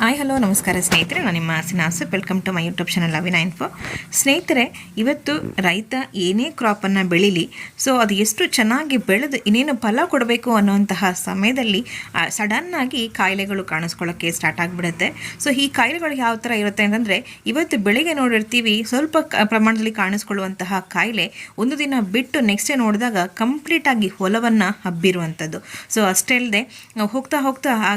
Hi hello ನಮಸ್ಕಾರ ಸ್ನೇಹಿತರೆ, ನಾನು ನಿಮ್ಮ ಸಿನಾಸು. Welcome to my YouTube channel Avina info. ಸ್ನೇಹಿತರೆ, ಇವತ್ತು ರೈತ ಏನೇ ಕ್ರಾಪನ್ನು ಬೆಳೀಲಿ, ಸೊ ಅದು ಎಷ್ಟು ಚೆನ್ನಾಗಿ ಬೆಳೆದು ಇನ್ನೇನು ಫಲ ಕೊಡಬೇಕು ಅನ್ನೋಂತಹ ಸಮಯದಲ್ಲಿ ಸಡನ್ನಾಗಿ ಕಾಯಿಲೆಗಳು ಕಾಣಿಸ್ಕೊಳ್ಳೋಕ್ಕೆ ಸ್ಟಾರ್ಟ್ ಆಗಿಬಿಡುತ್ತೆ. ಸೊ ಈ ಕಾಯಿಲೆಗಳು ಯಾವ ಥರ ಇರುತ್ತೆ ಅಂತಂದರೆ, ಇವತ್ತು ಬೆಳಿಗ್ಗೆ ನೋಡಿರ್ತೀವಿ ಸ್ವಲ್ಪ ಪ್ರಮಾಣದಲ್ಲಿ ಕಾಣಿಸ್ಕೊಳ್ಳುವಂತಹ ಕಾಯಿಲೆ ಒಂದು ದಿನ ಬಿಟ್ಟು ನೆಕ್ಸ್ಟ್ ಡೇ ನೋಡಿದಾಗ ಕಂಪ್ಲೀಟಾಗಿ ಹೊಲವನ್ನು ಹಬ್ಬಿರುವಂಥದ್ದು. ಸೊ ಅಷ್ಟೇ ಅಲ್ಲದೆ ಹೋಗ್ತಾ ಹೋಗ್ತಾ ಆ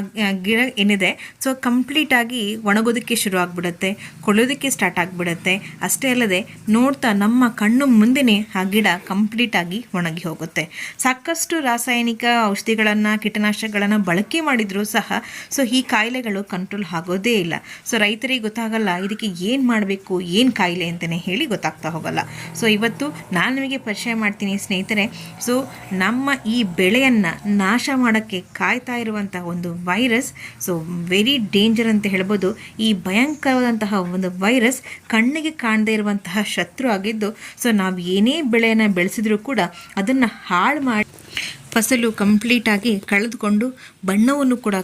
ಗಿಡ ಏನಿದೆ ಸೊ ಕಂಪ್ಲೀಟಾಗಿ ಒಣಗೋದಕ್ಕೆ ಶುರು ಆಗಿಬಿಡುತ್ತೆ, ಕೊಳೋದಕ್ಕೆ ಸ್ಟಾರ್ಟ್ ಆಗಿಬಿಡುತ್ತೆ. ಅಷ್ಟೇ ಅಲ್ಲದೆ ನೋಡ್ತಾ ನಮ್ಮ ಕಣ್ಣು ಮುಂದೆನೇ ಆ ಗಿಡ ಕಂಪ್ಲೀಟಾಗಿ ಒಣಗಿ ಹೋಗುತ್ತೆ. ಸಾಕಷ್ಟು ರಾಸಾಯನಿಕ ಔಷಧಿಗಳನ್ನು, ಕೀಟನಾಶಕಗಳನ್ನು ಬಳಕೆ ಮಾಡಿದರೂ ಸಹ ಸೊ ಈ ಕಾಯಿಲೆಗಳು ಕಂಟ್ರೋಲ್ ಆಗೋದೇ ಇಲ್ಲ. ಸೊ ರೈತರಿಗೆ ಗೊತ್ತಾಗಲ್ಲ ಇದಕ್ಕೆ ಏನು ಮಾಡಬೇಕು, ಏನು ಕಾಯಿಲೆ ಅಂತಲೇ ಹೇಳಿ ಗೊತ್ತಾಗ್ತಾ ಹೋಗಲ್ಲ. ಸೊ ಇವತ್ತು ನಾನು ನಿಮಗೆ ಪರಿಚಯ ಮಾಡ್ತೀನಿ ಸ್ನೇಹಿತರೆ. ಸೊ ನಮ್ಮ ಈ ಬೆಳೆಯನ್ನು ನಾಶ ಮಾಡೋಕ್ಕೆ ಕಾಯ್ತಾ ಇರುವಂಥ ಒಂದು ವೈರಸ್, ಸೊ ವೆರಿ ಡೇಂಜರ್ ಅಂತ ಹೇಳ್ಬೋದು. ಈ ಭಯಂಕರವಾದಂತಹ ಒಂದು ವೈರಸ್ ಕಣ್ಣಿಗೆ ಕಾಣದೇ ಇರುವಂತಹ ಶತ್ರು ಆಗಿದ್ದು, ಸೊ ನಾವು ಏನೇ ಬೆಳೆಯನ್ನು ಬೆಳೆಸಿದ್ರೂ ಕೂಡ ಅದನ್ನು ಹಾಳು ಮಾಡಿ ಫಸಲು ಕಂಪ್ಲೀಟಾಗಿ ಕಳೆದುಕೊಂಡು ಬಣ್ಣವನ್ನು ಕೂಡ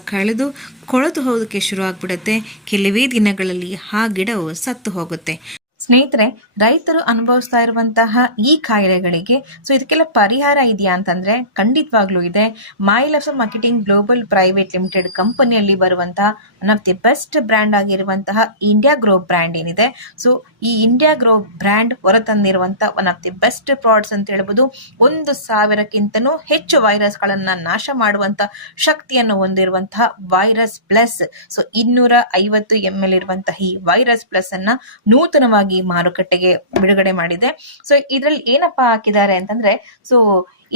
ಕೊಳೆತು ಹೋಗೋದಕ್ಕೆ ಶುರು ಆಗಿಬಿಡುತ್ತೆ. ಕೆಲವೇ ದಿನಗಳಲ್ಲಿ ಆ ಗಿಡವು ಸತ್ತು ಹೋಗುತ್ತೆ. ಸ್ನೇಹಿತರೆ, ರೈತರು ಅನುಭವಿಸ್ತಾ ಇರುವಂತಹ ಈ ಕಾಯಿಲೆಗಳಿಗೆ ಸೊ ಇದಕ್ಕೆಲ್ಲ ಪರಿಹಾರ ಇದೆಯಾ ಅಂತಂದರೆ ಖಂಡಿತವಾಗ್ಲೂ ಇದೆ. My life marketing global private limited ಕಂಪನಿಯಲ್ಲಿ ಬರುವಂತಹ one of the best brand ಆಗಿರುವಂತಹ ಇಂಡಿಯಾ ಗ್ರೋ ಬ್ರ್ಯಾಂಡ್ ಏನಿದೆ, ಸೊ ಈ ಇಂಡಿಯಾ ಗ್ರೋ ಬ್ರ್ಯಾಂಡ್ ಹೊರತಂದಿರುವಂತಹ one of the best products ಅಂತ ಹೇಳ್ಬೋದು. 1,000ಕ್ಕಿಂತನೂ ಹೆಚ್ಚು ವೈರಸ್ಗಳನ್ನು ನಾಶ ಮಾಡುವಂಥ ಶಕ್ತಿಯನ್ನು ಹೊಂದಿರುವಂತಹ ವೈರಸ್ ಪ್ಲಸ್, ಸೊ 250 ml ಇರುವಂತಹ ಈ ವೈರಸ್ ಪ್ಲಸ್ ಅನ್ನ ನೂತನವಾಗಿ ಮಾರುಕಟ್ಟೆಗೆ ಬಿಡುಗಡೆ ಮಾಡಿದೆ. ಸೊ ಇದರಲ್ಲಿ ಏನಪ್ಪಾ ಹಾಕಿದ್ದಾರೆ ಅಂತಂದ್ರೆ, ಸೊ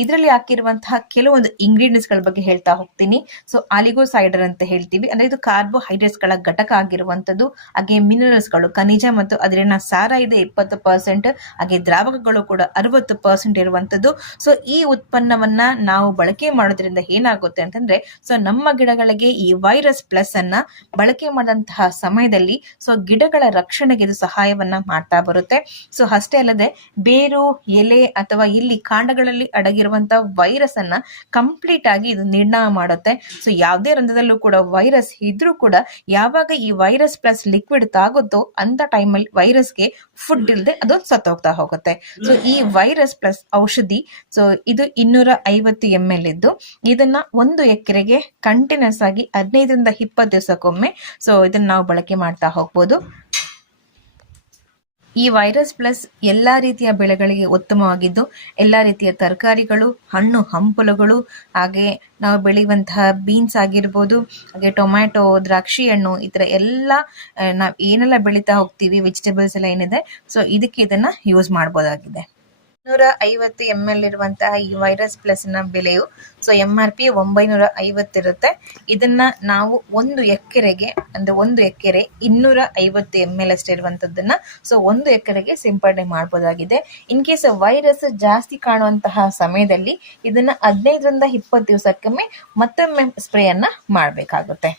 ಇದರಲ್ಲಿ ಹಾಕಿರುವಂತಹ ಕೆಲವೊಂದು ಇಂಗ್ರೀಡಿಯೆಂಟ್ಸ್ ಗಳ ಬಗ್ಗೆ ಹೇಳ್ತಾ ಹೋಗ್ತೀನಿ. ಸೊ ಆಲಿಗೋಸೈಡರ್ ಅಂತ ಹೇಳ್ತೀವಿ, ಅಂದ್ರೆ ಇದು ಕಾರ್ಬೋಹೈಡ್ರೇಟ್ಸ್ ಗಳ ಘಟಕ ಆಗಿರುವಂತದ್ದು. ಹಾಗೆ ಮಿನರಲ್ಸ್ ಗಳು, ಖನಿಜ ಮತ್ತು ಅದರಿನ ಸಾರ ಇದೆ 20%, ಹಾಗೆ ದ್ರಾವಕಗಳು ಕೂಡ 60% ಇರುವಂತದ್ದು. ಸೊ ಈ ಉತ್ಪನ್ನವನ್ನ ನಾವು ಬಳಕೆ ಮಾಡೋದ್ರಿಂದ ಏನಾಗುತ್ತೆ ಅಂತಂದ್ರೆ, ಸೊ ನಮ್ಮ ಗಿಡಗಳಿಗೆ ಈ ವೈರಸ್ ಪ್ಲಸ್ ಅನ್ನ ಬಳಕೆ ಮಾಡಿದಂತಹ ಸಮಯದಲ್ಲಿ ಸೊ ಗಿಡಗಳ ರಕ್ಷಣೆಗೆ ಇದು ಸಹಾಯವನ್ನ ಮಾಡ್ತಾ ಬರುತ್ತೆ. ಸೊ ಅಷ್ಟೇ ಅಲ್ಲದೆ ಬೇರು, ಎಲೆ ಅಥವಾ ಇಲ್ಲಿ ಕಾಂಡಗಳಲ್ಲಿ ಅಡಗಿರುವಂತಹ ವೈರಸ್ ಅನ್ನ ಕಂಪ್ಲೀಟ್ ಆಗಿ ಇದು ನಿರ್ನಾಮ ಮಾಡುತ್ತೆ. ಸೊ ಯಾವುದೇ ರಂಧ್ರದಲ್ಲೂ ಕೂಡ ವೈರಸ್ ಇದ್ರೂ ಕೂಡ ಯಾವಾಗ ಈ ವೈರಸ್ ಪ್ಲಸ್ ಲಿಕ್ವಿಡ್ ತಾಗುತ್ತೋ ಅಂತ ಟೈಮಲ್ಲಿ ವೈರಸ್ಗೆ ಫುಡ್ ಇಲ್ಲದೆ ಅದು ಸತ್ತೋಗ್ತಾ ಹೋಗುತ್ತೆ. ಸೊ ಈ ವೈರಸ್ ಪ್ಲಸ್ ಔಷಧಿ, ಸೊ ಇದು 250 ml ಇದ್ದು ಇದನ್ನ 1 ಎಕರೆಗೆ ಕಂಟಿನ್ಯೂಸ್ ಆಗಿ 15ರಿಂದ 20 ದಿವಸಕ್ಕೊಮ್ಮೆ ಸೊ ಇದನ್ನ ನಾವು ಬಳಕೆ ಮಾಡ್ತಾ ಹೋಗ್ಬೋದು. ಈ ವೈರಸ್ ಪ್ಲಸ್ ಎಲ್ಲಾ ರೀತಿಯ ಬೆಳೆಗಳಿಗೆ ಉತ್ತಮವಾಗಿದ್ದು, ಎಲ್ಲಾ ರೀತಿಯ ತರಕಾರಿಗಳು, ಹಣ್ಣು ಹಂಪಲುಗಳು, ಹಾಗೆ ನಾವು ಬೆಳೆಯುವಂತಹ ಬೀನ್ಸ್ ಆಗಿರ್ಬೋದು, ಹಾಗೆ ಟೊಮ್ಯಾಟೊ, ದ್ರಾಕ್ಷಿ ಹಣ್ಣು, ಈ ತರ ಎಲ್ಲ ನಾವು ಏನೆಲ್ಲ ಬೆಳೀತಾ ಹೋಗ್ತೀವಿ ವೆಜಿಟೇಬಲ್ಸ್ ಎಲ್ಲ ಏನಿದೆ, ಸೊ ಇದಕ್ಕೆ ಇದನ್ನ ಯೂಸ್ ಮಾಡಬಹುದಾಗಿದೆ. 250 ml ಇರುವಂತಹ ಈ ವೈರಸ್ ಪ್ಲಸ್ ನ ಬೆಲೆಯು ಸೊ MRP 950 ಇರುತ್ತೆ. ಇದನ್ನ ನಾವು 1 ಎಕರೆಗೆ ಅಂದ್ರೆ 1 ಎಕರೆ 250 ml ಅಷ್ಟೇ ಇರುವಂತದ್ದನ್ನ ಸೊ 1 ಎಕರೆಗೆ ಸಿಂಪಡಣೆ ಮಾಡಬಹುದಾಗಿದೆ. ಇನ್ ಕೇಸ್ ವೈರಸ್ ಜಾಸ್ತಿ ಕಾಣುವಂತಹ ಸಮಯದಲ್ಲಿ ಇದನ್ನ 15ರಿಂದ 20 ದಿವಸಕ್ಕೊಮ್ಮೆ ಮತ್ತೊಮ್ಮೆ ಸ್ಪ್ರೇ ಅನ್ನ ಮಾಡಬೇಕಾಗುತ್ತೆ.